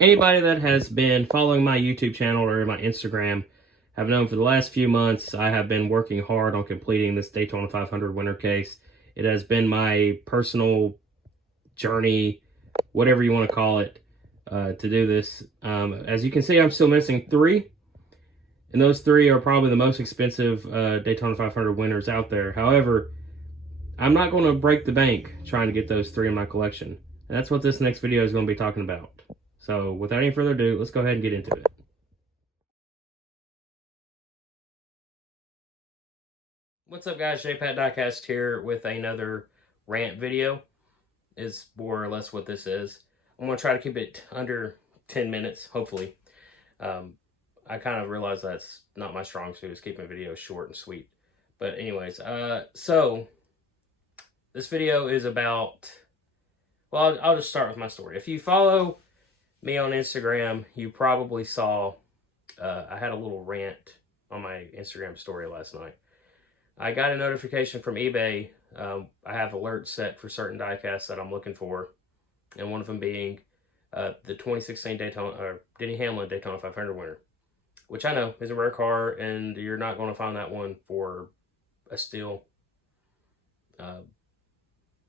Anybody that has been following my YouTube channel or my Instagram have known for the last few months I have been working hard on completing this Daytona 500 winter case. It has been my personal journey, whatever you want to call it, to do this. As you can see, I'm still missing three, and those three are probably the most expensive Daytona 500 winners out there. However, I'm not going to break the bank trying to get those three in my collection. And that's what this next video is going to be talking about. So without any further ado, let's go ahead and get into it. What's up, guys? JPat Diecast here with another rant video. Is more or less what this is. I'm going to try to keep it under 10 minutes, hopefully. I kind of realize that's not my strong suit, is keeping videos short and sweet. But anyways, so this video is about, well, I'll just start with my story. If you follow me on Instagram, you probably saw I had a little rant on my Instagram story last night. I got a notification from eBay. I have alerts set for certain diecasts that I'm looking for, and one of them being the 2016 Denny Hamlin Daytona 500 winner, which I know is a rare car, and you're not going to find that one for a steal.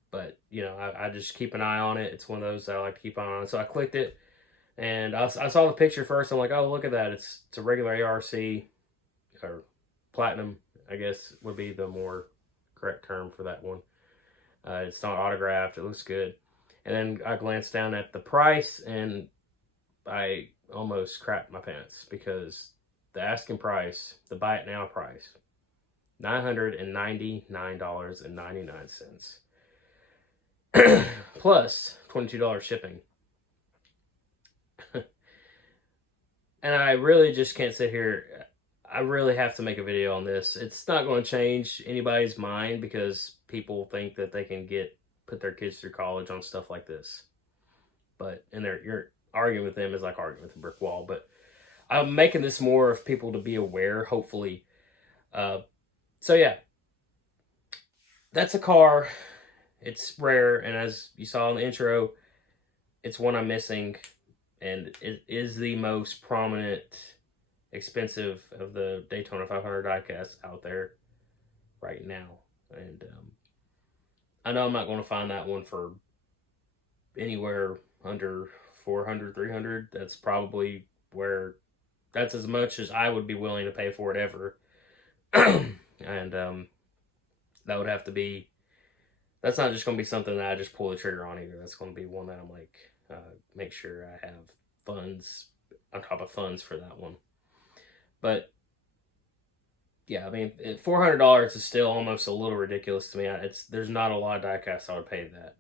But, you know, I just keep an eye on it. It's one of those that I like to keep an eye on. So I clicked it, and I saw the picture first. I'm like, oh, look at that. It's a regular ARC, or platinum, I guess would be the more correct term for that one. It's not autographed. It looks good. And then I glanced down at the price, and I almost crapped my pants because the asking price, the buy it now price, $999.99. Plus $22 shipping. And I really just can't sit here. I really have to make a video on this. It's not going to change anybody's mind because people think that they can put their kids through college on stuff like this. But you're arguing with them is like arguing with a brick wall. But I'm making this more of people to be aware, hopefully. So yeah, that's a car. It's rare, and as you saw in the intro, it's one I'm missing, and it is the most prominent, expensive of the Daytona 500 diecasts out there right now. And I know I'm not going to find that one for anywhere under 400, 300. That's probably that's as much as I would be willing to pay for it ever. And that would have to be, that's not just going to be something that I just pull the trigger on either. That's going to be one that I'm like, make sure I have funds on top of funds for that one. But yeah, I mean, $400 is still almost a little ridiculous to me. There's not a lot of diecasts I would pay that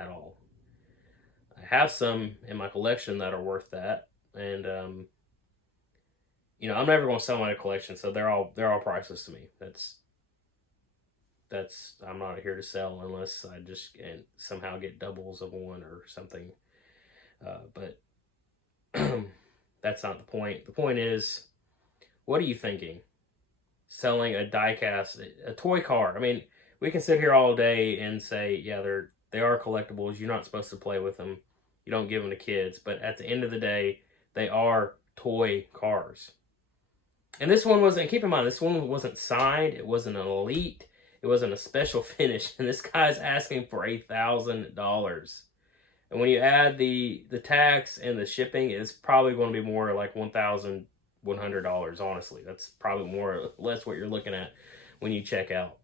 at all. I have some in my collection that are worth that, and you know, I'm never going to sell my collection, so they're all priceless to me. I'm not here to sell unless I just somehow get doubles of one or something. But that's not the point. The point is, what are you thinking? Selling a diecast, a toy car. I mean, we can sit here all day and say, yeah, they are collectibles. You're not supposed to play with them. You don't give them to kids. But at the end of the day, they are toy cars. And this one wasn't, keep in mind, this one wasn't signed. It wasn't an elite. It wasn't a special finish. And this guy's asking for $1,000. And when you add the tax and the shipping, it's probably going to be more like $1,100, honestly. That's probably more or less what you're looking at when you check out.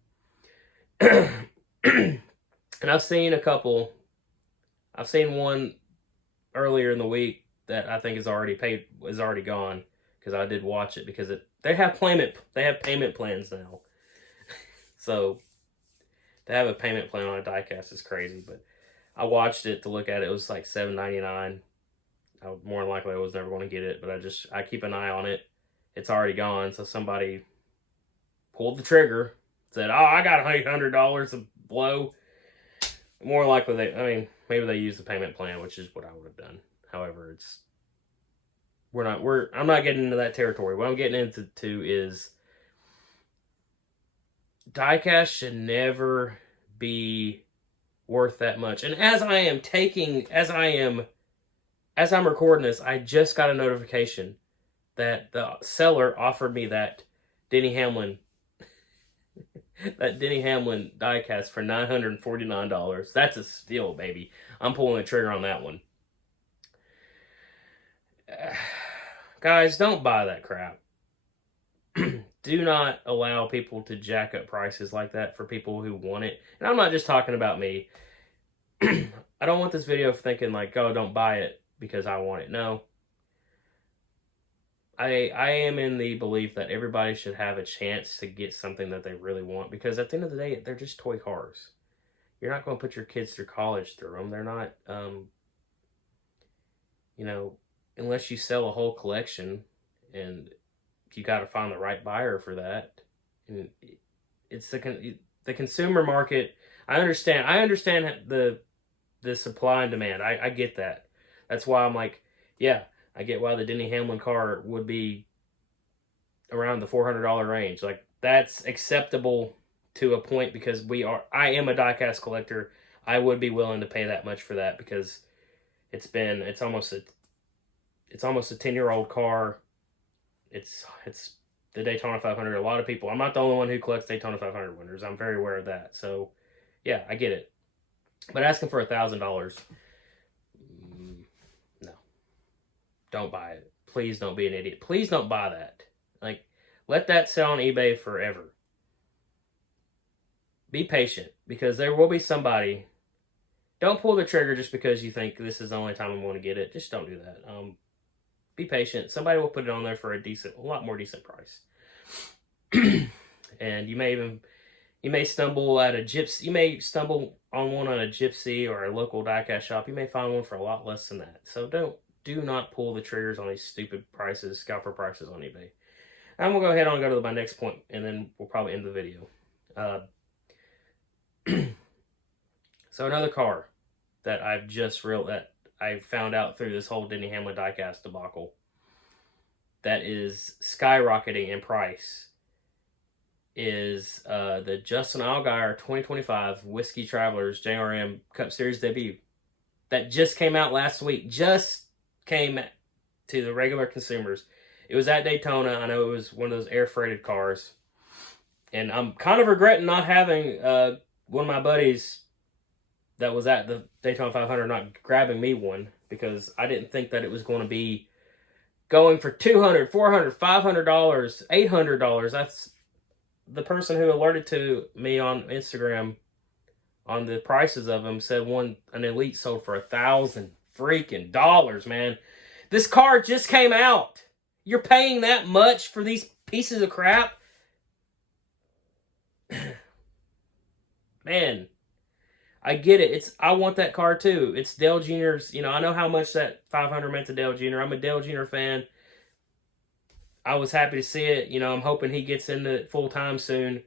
And I've seen a couple. I've seen one earlier in the week that I think is already gone, because I did watch it, because they have payment plans now. So to have a payment plan on a diecast is crazy. But I watched it to look at it. It was like $7.99. More than likely I was never going to get it, but I keep an eye on it. It's already gone, so somebody pulled the trigger, said, "Oh, I got $800 to blow." More likely maybe they used the payment plan, which is what I would have done. However, I'm not getting into that territory. What I'm getting into is diecast should never be worth that much. And as I am as I'm recording this, I just got a notification that the seller offered me that Denny Hamlin diecast for $949. That's a steal, baby. I'm pulling the trigger on that one. Guys, don't buy that crap. Do not allow people to jack up prices like that for people who want it. And I'm not just talking about me. I don't want this video thinking like, oh, don't buy it because I want it. No. I am in the belief that everybody should have a chance to get something that they really want, because at the end of the day, they're just toy cars. You're not going to put your kids through college through them. They're not, you know, unless you sell a whole collection, and you got to find the right buyer for that. And it's the consumer market. I understand the supply and demand. I get that. That's why I'm like, yeah, I get why the Denny Hamlin car would be around the $400 range. Like, that's acceptable to a point, because I am a diecast collector. I would be willing to pay that much for that, because it's almost a 10-year-old car. It's the Daytona 500. A lot of people, I'm not the only one who collects Daytona 500 winners. I'm very aware of that. So yeah, I get it. But asking for $1,000, no. Don't buy it. Please don't be an idiot. Please don't buy that. Like, let that sell on eBay forever. Be patient, because there will be somebody. Don't pull the trigger just because you think this is the only time I'm going to get it. Just don't do that. Be patient. Somebody will put it on there for a lot more decent price. And you may stumble at a gypsy. You may stumble on one on a gypsy or a local diecast shop. You may find one for a lot less than that. So do not pull the triggers on these stupid prices, scalper prices on eBay. I'm gonna go ahead and go to my next point, and then we'll probably end the video. So another car that I found out through this whole Denny Hamlin diecast debacle that is skyrocketing in price is the Justin Allgaier 2025 Whiskey Travelers JRM Cup Series debut that just came out last week. Just came to the regular consumers. It was at Daytona. I know it was one of those air freighted cars, and I'm kind of regretting not having one of my buddies that was at the Daytona 500 not grabbing me one, because I didn't think that it was going to be going for $200, $400, $500, $800. That's the person who alerted to me on Instagram on the prices of them said an Elite sold for $1,000 freaking dollars, man. This car just came out. You're paying that much for these pieces of crap? Man, I get it. I want that car too. It's Dale Jr.'s, I know how much that 500 meant to Dale Jr. I'm a Dale Jr. fan. I was happy to see it. I'm hoping he gets into it full time soon.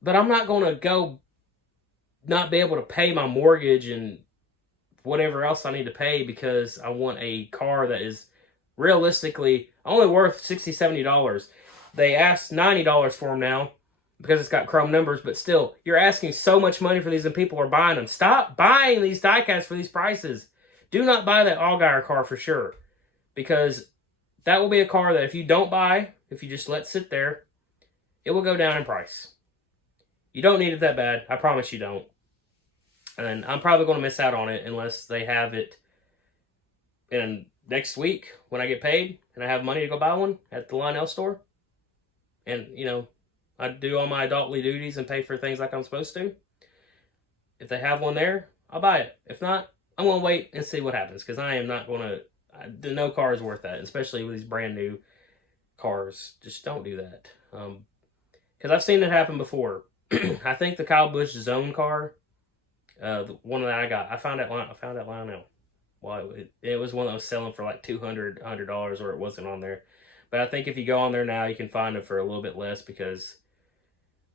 But I'm not going to go not be able to pay my mortgage and whatever else I need to pay because I want a car that is realistically only worth $60, $70. They asked $90 for them now because it's got chrome numbers, but still, you're asking so much money for these and people are buying them. Stop buying these diecasts for these prices. Do not buy that Allgaier car for sure, because that will be a car that if you don't buy, if you just let sit there, it will go down in price. You don't need it that bad. I promise you don't. And I'm probably going to miss out on it unless they have it in next week when I get paid and I have money to go buy one at the Lionel store. And, I do all my adultly duties and pay for things like I'm supposed to. If they have one there, I'll buy it. If not, I'm going to wait and see what happens, because I am not going to... No car is worth that, especially with these brand new cars. Just don't do that. Because I've seen it happen before. I think the Kyle Busch Zone car, the one that I got, I found at Lionel. Well, it was one that was selling for like $100, or it wasn't on there. But I think if you go on there now, you can find it for a little bit less because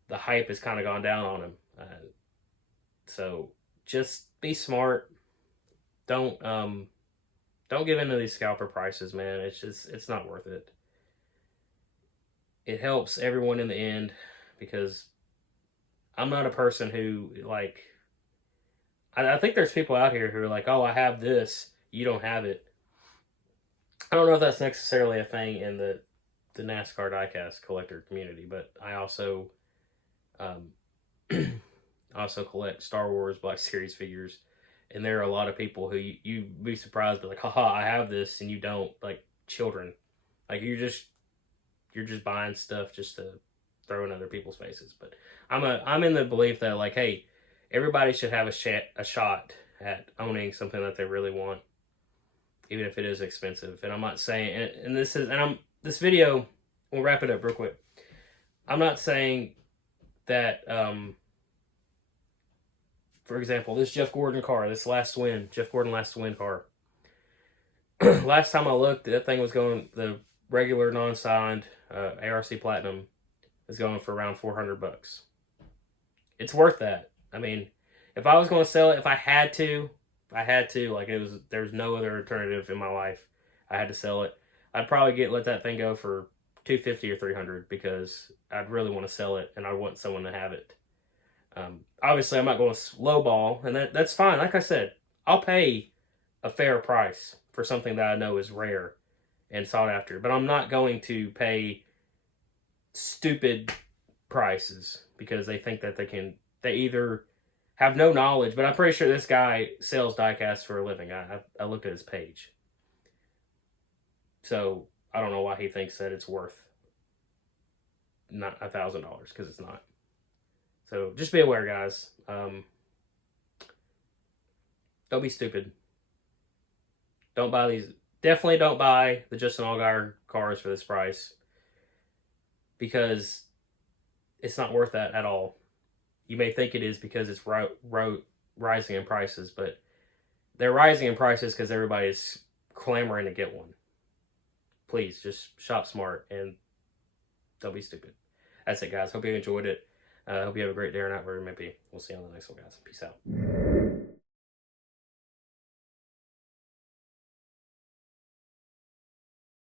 the hype has kind of gone down on them. So just be smart. Don't give in to these scalper prices, man. It's not worth it. It helps everyone in the end, because I'm not a person who, I think there's people out here who are like, oh, I have this. you don't have it. I don't know if that's necessarily a thing in the NASCAR diecast collector community, but I also um, also collect Star Wars Black Series figures, and there are a lot of people who you'd be surprised, but like, haha, I have this, and you don't. Like children, like you're just buying stuff just to throw in other people's faces. But I'm in the belief that like, hey, everybody should have a shot at owning something that they really want, even if it is expensive. And I'm not saying, and this video, we'll wrap it up real quick. I'm not saying that, for example, this Jeff Gordon car, Jeff Gordon last win car. Last time I looked, that thing was going, the regular non-signed ARC Platinum is going for around $400. It's worth that. I mean, if I was going to sell it, if I had to, like there's no other alternative in my life. I had to sell it. I'd probably let that thing go for $250 or $300 because I'd really want to sell it and I want someone to have it. Obviously, I'm not going to lowball, and that's fine. Like I said, I'll pay a fair price for something that I know is rare and sought after, but I'm not going to pay stupid prices because they think that they either have no knowledge, but I'm pretty sure this guy sells diecasts for a living. I looked at his page. So I don't know why he thinks that it's worth not $1,000 because it's not. So just be aware, guys. Don't be stupid. Don't buy these. Definitely don't buy the Justin Allgaier cars for this price because it's not worth that at all. You may think it is because it's rising in prices, but they're rising in prices because everybody is clamoring to get one. Please, just shop smart and don't be stupid. That's it, guys. Hope you enjoyed it. Hope you have a great day or night wherever you may be. We'll see you on the next one, guys. Peace out.